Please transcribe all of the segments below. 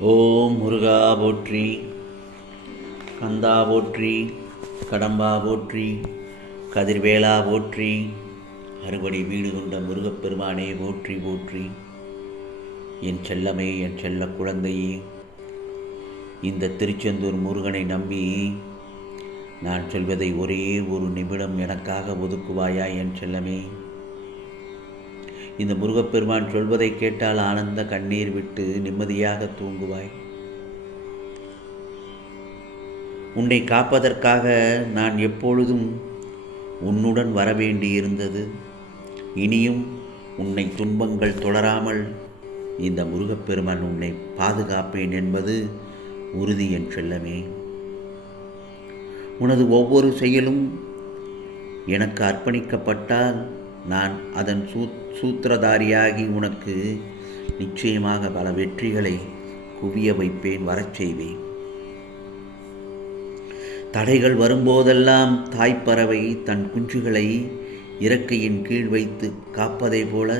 ஓம் முருகா போற்றி கந்தா போற்றி கடம்பா போற்றி கதிர்வேலா போற்றி அறுபடி வீடு கொண்ட முருகப்பெருமானே போற்றி போற்றி. என் செல்லமே என் செல்ல குழந்தையே இந்த திருச்செந்தூர் முருகனை நம்பி நான் சொல்வதை ஒரே ஒரு நிமிடம் எனக்காக ஒதுக்குவாயா என் செல்லமே? இந்த முருகப்பெருமான் சொல்வதை கேட்டால் ஆனந்த கண்ணீர் விட்டு நிம்மதியாக தூங்குவாய். உன்னை காப்பதற்காக நான் எப்பொழுதும் உன்னுடன் வரவேண்டியிருந்தது. இனியும் உன்னை துன்பங்கள் தொடராமல் இந்த முருகப்பெருமான் உன்னை பாதுகாப்பேன் என்பது உறுதி என் செல்லமே. உனது ஒவ்வொரு செயலும் எனக்கு அர்ப்பணிக்கப்பட்டால் நான் அதன் சூத் சூத்திரதாரியாகி உனக்கு நிச்சயமாக பல வெற்றிகளை குவிய வைப்பேன் வரச் செய்வேன். தடைகள் வரும்போதெல்லாம் தாய்ப்பறவை தன் குஞ்சுகளை இறக்கையின் கீழ் வைத்து காப்பதை போல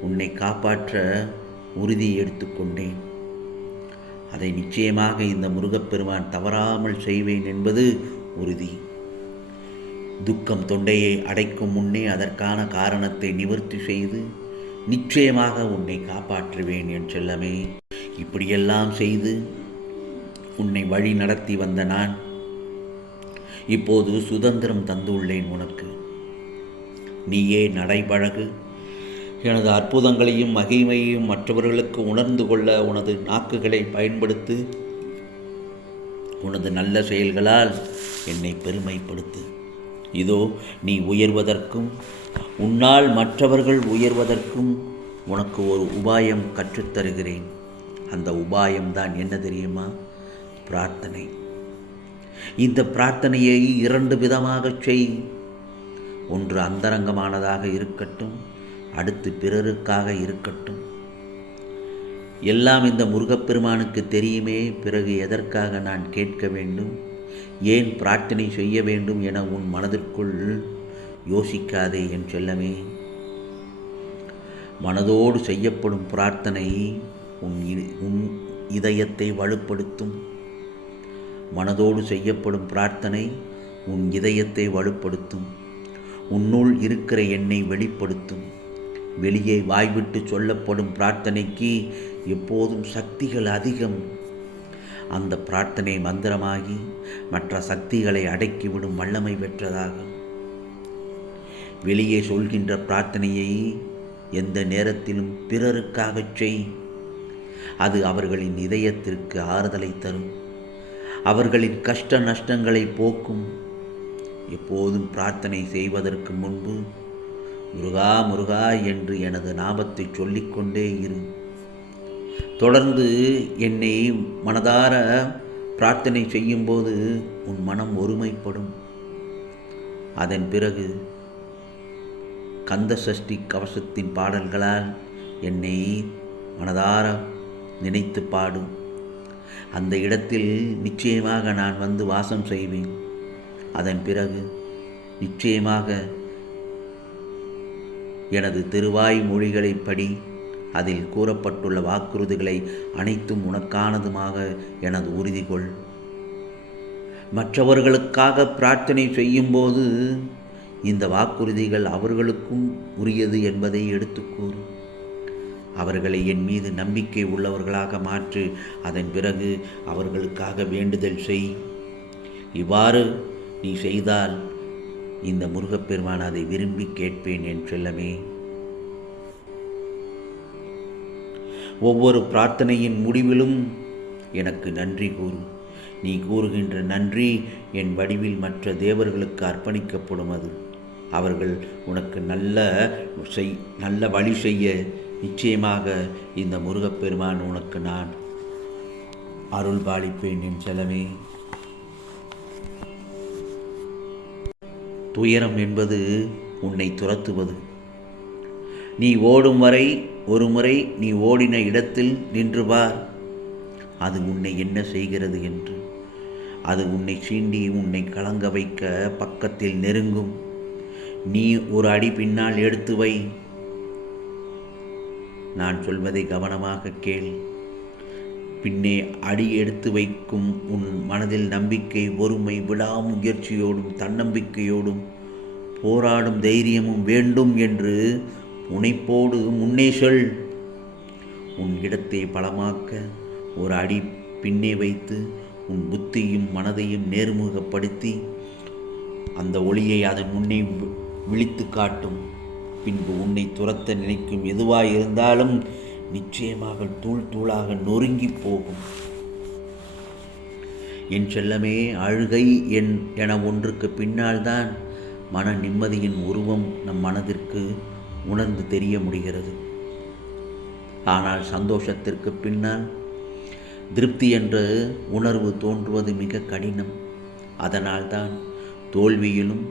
உன்னை காப்பாற்ற உறுதி எடுத்துக்கொண்டேன் அதை நிச்சயமாக இந்த முருகப்பெருமான் தவறாமல் செய்வேன் என்பது உறுதி. துக்கம் தொண்டையை அடைக்கும் முன்னே அதற்கான காரணத்தை நிவர்த்தி செய்து நிச்சயமாக உன்னை காப்பாற்றுவேன் என் செல்லமே. இப்படியெல்லாம் செய்து உன்னை வழி நடத்தி வந்த நான் இப்போது சுதந்திரம் தந்துள்ளேன் உனக்கு. நீயே நடைபழகு. எனது அற்புதங்களையும் மகிமையையும் மற்றவர்களுக்கு உணர்ந்து கொள்ள உனது நாக்குகளை பயன்படுத்து. உனது நல்ல செயல்களால் என்னை பெருமைப்படுத்து. இதோ நீ உயர்வதற்கும் உன்னால் மற்றவர்கள் உயர்வதற்கும் உனக்கு ஒரு உபாயம் கற்றுத்தருகிறேன். அந்த உபாயம்தான் என்ன தெரியுமா? பிரார்த்தனை. இந்த பிரார்த்தனையை இரண்டு விதமாக செய். ஒன்று அந்தரங்கமானதாக இருக்கட்டும் அடுத்து பிறருக்காக இருக்கட்டும். எல்லாம் இந்த முருகப்பெருமானுக்கு தெரியுமே பிறகு எதற்காக நான் கேட்க வேண்டும்? ஏன் பிரார்த்தனை செய்ய வேண்டும் என உன் மனதிற்குள் யோசிக்காதே என் செல்லமே. மனதோடு செய்யப்படும் பிரார்த்தனை உன் உன் இதயத்தை வலுப்படுத்தும். மனதோடு செய்யப்படும் பிரார்த்தனை உன் இதயத்தை வலுப்படுத்தும். உன்னுள் இருக்கிற எண்ணை வெளிப்படுத்தும். வெளியே வாய்விட்டு சொல்லப்படும் பிரார்த்தனைக்கு எப்போதும் சக்திகள் அதிகம். அந்த பிரார்த்தனை மந்திரமாகி மற்ற சக்திகளை அடக்கிவிடும் வல்லமை பெற்றதாகும் வெளியே சொல்கின்ற பிரார்த்தனையை எந்த நேரத்திலும் பிறருக்காகச் செய். அது அவர்களின் இதயத்திற்கு ஆறுதலை தரும். அவர்களின் கஷ்ட நஷ்டங்களை போக்கும். எப்போதும் பிரார்த்தனை செய்வதற்கு முன்பு முருகா முருகா என்று எனது நாமத்தை சொல்லிக்கொண்டே இரு. தொடர்ந்து என்னை மனதார பிரார்த்தனை செய்யும்போது உன் மனம் ஒருமைப்படும். அதன் பிறகு கந்த சஷ்டி கவசத்தின் பாடல்களால் என்னை மனதார நினைத்து பாடும் அந்த இடத்தில் நிச்சயமாக நான் வந்து வாசம் செய்வேன். அதன் பிறகு நிச்சயமாக எனது திருவாய் மொழிகளைப் படி அதில் கூறப்பட்டுள்ள வாக்குறுதிகளை அனைத்தும் உனக்கானதுமாக எனது உறுதி கொள் மற்றவர்களுக்காக பிரார்த்தனை செய்யும்போது இந்த வாக்குறுதிகள் அவர்களுக்கும் உரியது என்பதை எடுத்துக்கூறு அவர்களை என் மீது நம்பிக்கை உள்ளவர்களாக மாற்று அதன் பிறகு அவர்களுக்காக வேண்டுதல் செய். இவ்வாறு நீ செய்தால் இந்த முருகப்பெருமான் அதை விரும்பி கேட்பேன் என் செல்லமே. ஒவ்வொரு பிரார்த்தனையின் முடிவிலும் எனக்கு நன்றி கூறு. நீ கூறுகின்ற நன்றி என் வடிவில் மற்ற தேவர்களுக்கு அர்ப்பணிக்கப்படும் அது. அவர்கள் உனக்கு நல்ல செய் நல்ல வழி செய்ய நிச்சயமாக இந்த முருகப்பெருமான் உனக்கு நான் அருள் பாலிப்பேன் என் செலவே துயரம் என்பது உன்னை துரத்துவது. நீ ஓடும் வரை ஒரு முறை நீ ஓடின இடத்தில் நின்று பார். அது உன்னை என்ன செய்கிறது என்று. அது உன்னை சீண்டி உன்னை கலங்க வைக்க பக்கத்தில் நெருங்கும். நீ ஒரு அடி பின்னால் எடுத்து வை. நான் சொல்வதை கவனமாக கேள். பின்னே அடி எடுத்து வைக்கும் உன் மனதில் நம்பிக்கை ஒருமை விடாமுயற்சியோடும் தன்னம்பிக்கையோடும் போராடும் தைரியமும் வேண்டும் என்று முனைப்போடு முன்னே சொல். உன் இடத்தை பலமாக்க ஒரு அடி பின்னே வைத்து உன் புத்தியும் மனதையும் நேர்முகப்படுத்தி அந்த ஒளியை அதன் முன்னே வி- விழித்து காட்டும். பின்பு உன்னை துரத்த நினைக்கும் எதுவாய் இருந்தாலும் நிச்சயமாக தூள் தூளாக நொறுங்கி போகும். என் செல்லமே அழுகை என் என ஒன்றுக்கு பின்னால்தான் மன நிம்மதியின் உருவம் நம் மனதிற்கு உணர்ந்து தெரிய முடிகிறது. ஆனால் சந்தோஷத்திற்கு பின்னால் திருப்தி என்ற உணர்வு தோன்றுவது மிக கடினம். அதனால்தான் தோல்வியிலும்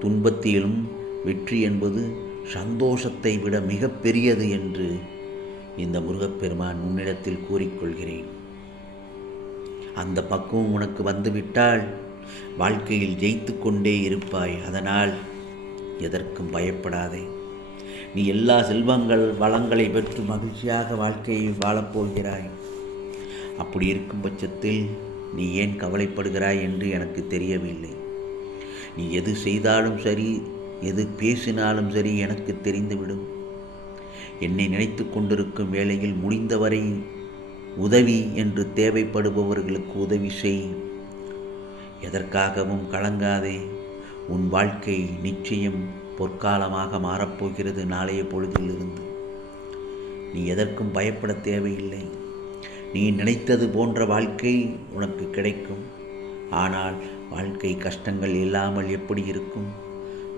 துன்பத்திலும் வெற்றி என்பது சந்தோஷத்தை விட மிக பெரியது என்று இந்த முருகப்பெருமான் உன்னிடத்தில் கூறிக்கொள்கிறேன். அந்த பக்குவம் உனக்கு வந்துவிட்டால் வாழ்க்கையில் ஜெயித்து கொண்டே இருப்பாய். அதனால் எதற்கும் பயப்படாதே. நீ எல்லா செல்வங்கள் வளங்களை பெற்று மகிழ்ச்சியாக வாழ்க்கையை வாழப்போகிறாய் அப்படி இருக்கும் பட்சத்தில் நீ ஏன் கவலைப்படுகிறாய் என்று எனக்கு தெரியவில்லை. நீ எது செய்தாலும் சரி எது பேசினாலும் சரி எனக்கு தெரிந்துவிடும். என்னை நினைத்து கொண்டிருக்கும் வேளையில் முடிந்தவரை உதவி என்று தேவைப்படுபவர்களுக்கு உதவி செய். எதற்காகவும் கலங்காதே. உன் வாழ்க்கை நிச்சயம் பொற்காலமாக மாறப்போகிறது நாளைய பொழுதிலிருந்து. நீ எதற்கும் பயப்பட தேவையில்லை. நீ நினைத்தது போன்ற வாழ்க்கை உனக்கு கிடைக்கும். ஆனால் வாழ்க்கை கஷ்டங்கள் இல்லாமல் எப்படி இருக்கும்?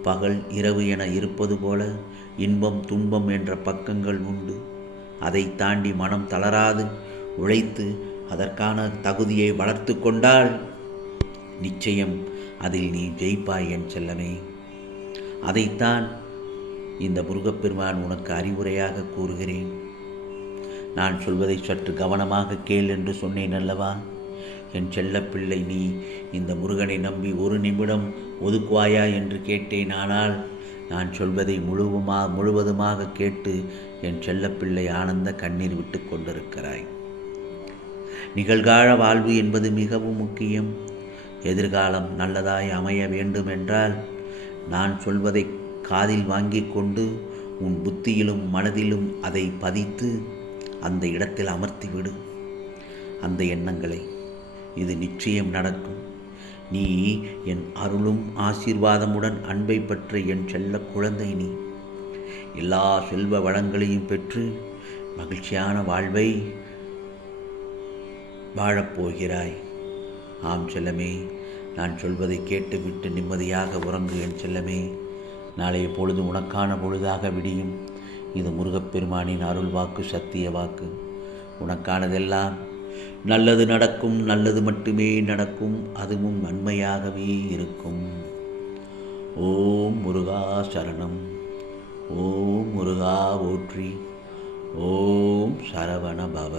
பகல் இரவு என இருப்பது போல இன்பம் துன்பம் என்ற பக்கங்கள் உண்டு. அதை தாண்டி மனம் தளராது உழைத்து அதற்கான தகுதியை வளர்த்து கொண்டால் நிச்சயம் அதில் நீ ஜெயிப்பாய் என் செல்லமே. அதைத்தான் இந்த முருகப்பெருமான் உனக்கு அறிவுரையாக கூறுகிறேன். நான் சொல்வதை சற்று கவனமாக கேள் என்று சொன்னேன் அல்லவா? என் செல்லப்பிள்ளை நீ இந்த முருகனை நம்பி ஒரு நிமிடம் ஒதுக்குவாயா என்று கேட்டேன். ஆனால் நான் சொல்வதை முழுவதுமா முழுவதுமாக கேட்டு என் செல்லப்பிள்ளை ஆனந்த கண்ணீர் விட்டு கொண்டிருக்கிறாய். நிகழ்கால வாழ்வு என்பது மிகவும் முக்கியம். எதிர்காலம் நல்லதாய் அமைய வேண்டுமென்றால் நான் சொல்வதை காதில் வாங்கி கொண்டு உன் புத்தியிலும் மனதிலும் அதை பதித்து அந்த இடத்தில் அமர்த்திவிடு. அந்த எண்ணங்களை இது நிச்சயம் நடக்கும். நீ என் அருளும் ஆசீர்வாதமுடன் அன்பை பெற்ற என் செல்ல குழந்தை நீ. எல்லா செல்வ வளங்களையும் பெற்று மகிழ்ச்சியான வாழ்வை வாழப்போகிறாய். ஆம் செல்லமே நான் சொல்வதை கேட்டுவிட்டு நிம்மதியாக உறங்கு என் செல்லமே. நாளைய பொழுது உனக்கான பொழுதாக விடியும். இது முருகப்பெருமானின் அருள் வாக்கு சத்திய வாக்கு. உனக்கானதெல்லாம் நல்லது நடக்கும் நல்லது மட்டுமே நடக்கும் அதுவும் நன்மையாகவே இருக்கும். ஓம் முருகா சரணம். ஓம் முருகா ஓற்றி ஓம் சரவண பவ.